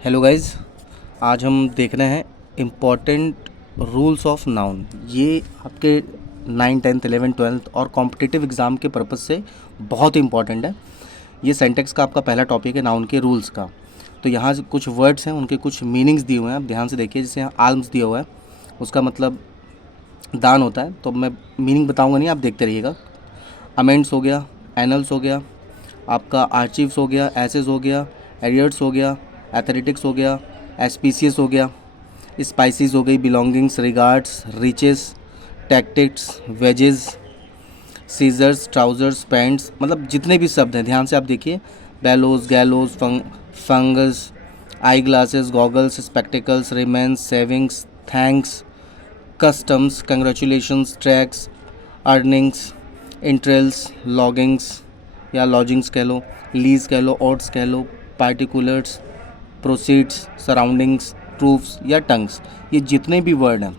Hello guys, आज हम देख रहे हैं इम्पॉर्टेंट रूल्स ऑफ नाउन। ये आपके 9, 10th, 11th, 12th और कॉम्पिटिटिव एग्ज़ाम के पर्पज़ से बहुत इंपॉर्टेंट है। ये सेंटेक्स का आपका पहला टॉपिक है, नाउन के रूल्स का। तो यहाँ से कुछ वर्ड्स हैं, उनके कुछ मीनिंग्स दिए हुए हैं, आप ध्यान से देखिए। जैसे यहाँ आल्म्स दिया हुआ है, उसका मतलब दान होता है। तो मैं मीनिंग बताऊँगा नहीं, आप देखते रहिएगा। अमेंड्स हो गया, एनल्स हो गया, आपका आर्चीव्स हो गया, एसेस हो गया, एरियर्स हो गया, एथलेटिक्स हो गया, एस्पीसीस हो गया, स्पाइसीज हो गई, belongings, regards, riches, tactics, wages, scissors, trousers, pants, मतलब जितने भी शब्द हैं ध्यान से आप देखिए। Bellows, gallows, fungus, eye glasses, goggles, spectacles, remains, savings, thanks, customs, congratulations, tracks, earnings, entrails, lodgings या लॉजिंग्स कह लो, लीज कह लो, ऑड्स कह लो, पार्टिकुलर्स, प्रोसीड्स, सराउंडिंग्स, ट्रूफ्स या टंग्स। ये जितने भी वर्ड हैं,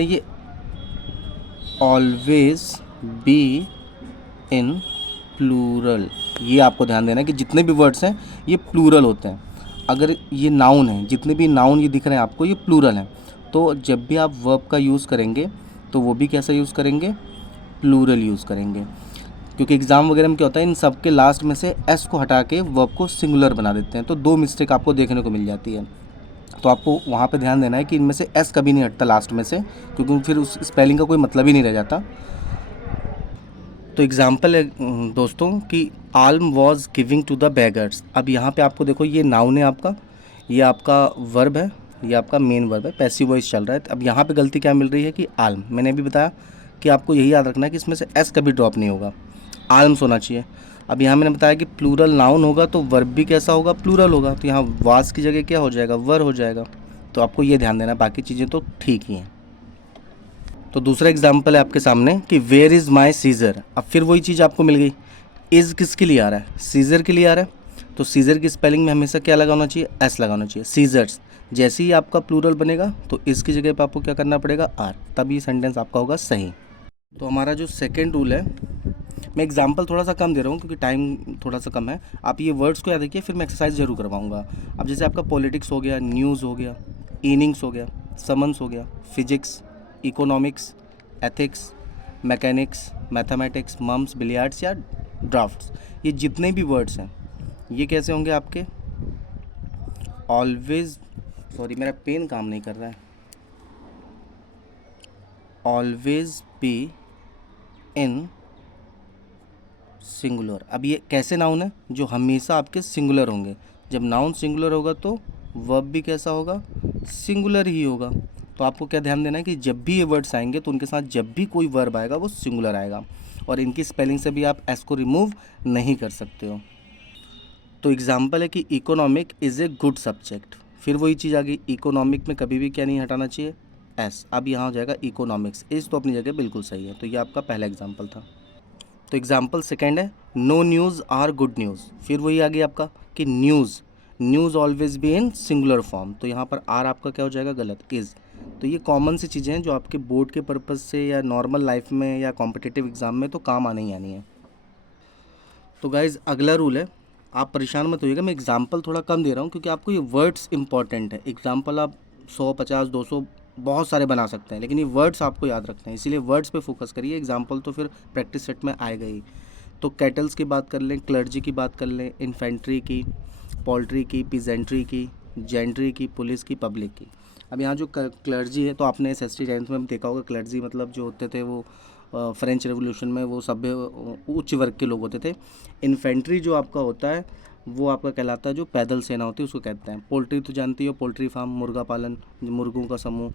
ये ऑलवेज बी इन प्लूरल। ये आपको ध्यान देना है कि जितने भी वर्ड्स हैं ये प्लूरल होते हैं। अगर ये नाउन है, जितने भी नाउन ये दिख रहे हैं आपको, ये प्लूरल हैं। तो जब भी आप वर्ब का यूज़ करेंगे तो वो भी कैसा यूज़ करेंगे? प्लूरल यूज़ करेंगे। क्योंकि एग्ज़ाम वगैरह में क्या होता है, इन सब के लास्ट में से एस को हटा के वर्ब को सिंगुलर बना देते हैं, तो दो मिस्टेक आपको देखने को मिल जाती है। तो आपको वहाँ पे ध्यान देना है कि इनमें से एस कभी नहीं हटता लास्ट में से, क्योंकि फिर उस स्पेलिंग का कोई मतलब ही नहीं रह जाता। तो एग्ज़ाम्पल है दोस्तों कि alm was giving to the beggars. अब यहाँ पे आपको देखो, ये नाउन है आपका, ये आपका वर्ब है, ये आपका मेन वर्ब है, पैसिव वॉइस चल रहा है। अब यहाँ पे गलती क्या मिल रही है कि आल्म। मैंने अभी बताया कि आपको यही याद रखना है कि इसमें से एस कभी ड्रॉप नहीं होगा, आल्म्स होना चाहिए। अब यहाँ मैंने बताया कि प्लूरल नाउन होगा तो वर्ब भी कैसा होगा? प्लूरल होगा। तो यहाँ वास की जगह क्या हो जाएगा? वर हो जाएगा। तो आपको ये ध्यान देना, बाकी चीज़ें तो ठीक ही हैं। तो दूसरा एग्जाम्पल है आपके सामने कि वेयर इज़ माई सीज़र। अब फिर वही चीज़ आपको मिल गई। इज़ किसके लिए आ रहा है? सीज़र के लिए आ रहा है। तो सीज़र की स्पेलिंग में हमेशा क्या लगाना चाहिए? एस लगाना चाहिए। सीज़र्स। जैसे ही आपका प्लूरल बनेगा तो इसकी जगह पर आपको क्या करना पड़ेगा? आर, तब ये सेंटेंस आपका होगा सही। तो हमारा जो सेकेंड रूल है, मैं एग्जाम्पल थोड़ा सा कम दे रहा हूँ क्योंकि टाइम थोड़ा सा कम है। आप ये वर्ड्स को याद रखिए, फिर मैं एक्सरसाइज जरूर करवाऊँगा। अब जैसे आपका पॉलिटिक्स हो गया, न्यूज़ हो गया, इनिंग्स हो गया, समन्स हो गया, physics, economics, ethics, mechanics, mathematics, mumps, billiards या ड्राफ्ट्स, ये जितने भी वर्ड्स हैं ये कैसे होंगे आपके? ऑलवेज, सॉरी मेरा पेन काम नहीं कर रहा है, ऑलवेज बी इन सिंगुलर। अब ये कैसे नाउन है? जो हमेशा आपके सिंगुलर होंगे। जब नाउन सिंगुलर होगा तो वर्ब भी कैसा होगा? सिंगुलर ही होगा। तो आपको क्या ध्यान देना है कि जब भी ये वर्ड्स आएंगे तो उनके साथ जब भी कोई वर्ब आएगा वो सिंगुलर आएगा, और इनकी स्पेलिंग से भी आप एस को रिमूव नहीं कर सकते हो। तो एग्जाम्पल है कि economic is a good subject. फिर वही चीज़ आ गई, इकोनॉमिक में कभी भी क्या नहीं हटाना चाहिए? एस। अब यहाँ हो जाएगा इकोनॉमिक्स। इस तो अपनी जगह बिल्कुल सही है। तो ये आपका पहला एग्जाम्पल था। तो एग्जाम्पल सेकेंड है, no news are good news. फिर वही आ गया आपका कि news, news always be in singular form. तो यहाँ पर आर आपका क्या हो जाएगा? गलत, इज़। तो ये कॉमन सी चीज़ें हैं जो आपके बोर्ड के पर्पज़ से या नॉर्मल लाइफ में या कॉम्पिटिटिव एग्ज़ाम में तो काम आने ही आनी है। तो गाइज़ अगला रूल है, आप परेशान मत होइएगा, मैं एग्जाम्पल थोड़ा कम दे रहा हूँ क्योंकि आपको ये वर्ड्स इंपॉर्टेंट है। एग्जाम्पल आप 100, 50, 200 बहुत सारे बना सकते हैं, लेकिन ये वर्ड्स आपको याद रखते हैं, इसीलिए वर्ड्स पे फोकस करिए। एग्जाम्पल तो फिर प्रैक्टिस सेट में आएगा ही। तो कैटल्स की बात कर लें, क्लर्जी की बात कर लें, इन्फेंट्री की, पोल्ट्री की, पीजेंट्री की, जेंट्री की, पुलिस की, पब्लिक की। अब यहाँ जो क्लर्जी है, तो आपने एस एस टी टेंथ में देखा होगा, क्लर्जी मतलब जो होते थे वो फ्रेंच रेवोल्यूशन में वो सभ्य उच्च वर्ग के लोग होते थे। इन्फेंट्री जो आपका होता है वो आपका कहलाता है जो पैदल सेना होती है, उसको कहते हैं। पोल्ट्री तो जानती हो, पोल्ट्री फार्म, मुर्गा पालन, मुर्गों का समूह।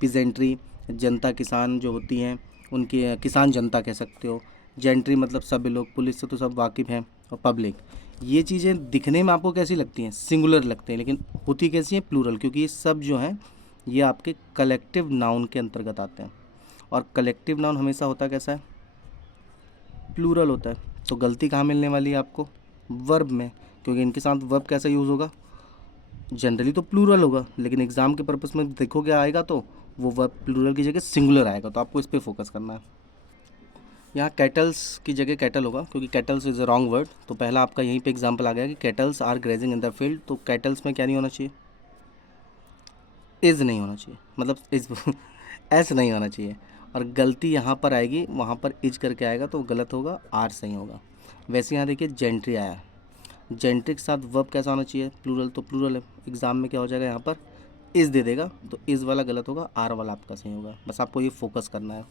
पीजेंट्री जनता, किसान जो होती हैं उनकी किसान जनता कह सकते हो। जेंट्री मतलब सभी लोग, पुलिस से तो सब वाकिफ़ हैं। और पब्लिक, ये चीज़ें दिखने में आपको कैसी लगती हैं? सिंगुलर लगते हैं, लेकिन होती कैसी हैं? प्लूरल, क्योंकि ये सब जो हैं ये आपके कलेक्टिव नाउन के अंतर्गत आते हैं। और कलेक्टिव नाउन हमेशा होता कैसा है? प्लूरल होता है। तो गलती कहाँ मिलने वाली है आपको? वर्ब में, क्योंकि इनके साथ वर्ब कैसा यूज़ होगा? जनरली तो प्लूरल होगा, लेकिन एग्ज़ाम के पर्पज़ में देखो क्या आएगा, तो वो वर्ब प्लूरल की जगह सिंगुलर आएगा। तो आपको इस पर फोकस करना है। यहाँ कैटल्स की जगह कैटल होगा, क्योंकि cattles is a wrong word. तो पहला आपका यहीं पे एग्जांपल आ गया कि cattles are grazing in the field. तो कैटल्स में क्या नहीं होना चाहिए, इज़ नहीं होना चाहिए, मतलब इज़ एस नहीं होना चाहिए। और गलती यहाँ पर आएगी, वहाँ पर इज करके आएगा तो गलत होगा, आर सही होगा। वैसे यहाँ देखिए जेंट्री आया, जेंट्री के साथ वर्ब कैसा होना चाहिए, प्लूरल, तो प्लूरल है। एग्जाम में क्या हो जाएगा, यहाँ पर इज़ दे देगा, तो इज़ वाला गलत होगा, आर वाला आपका सही होगा। बस आपको ये फोकस करना है।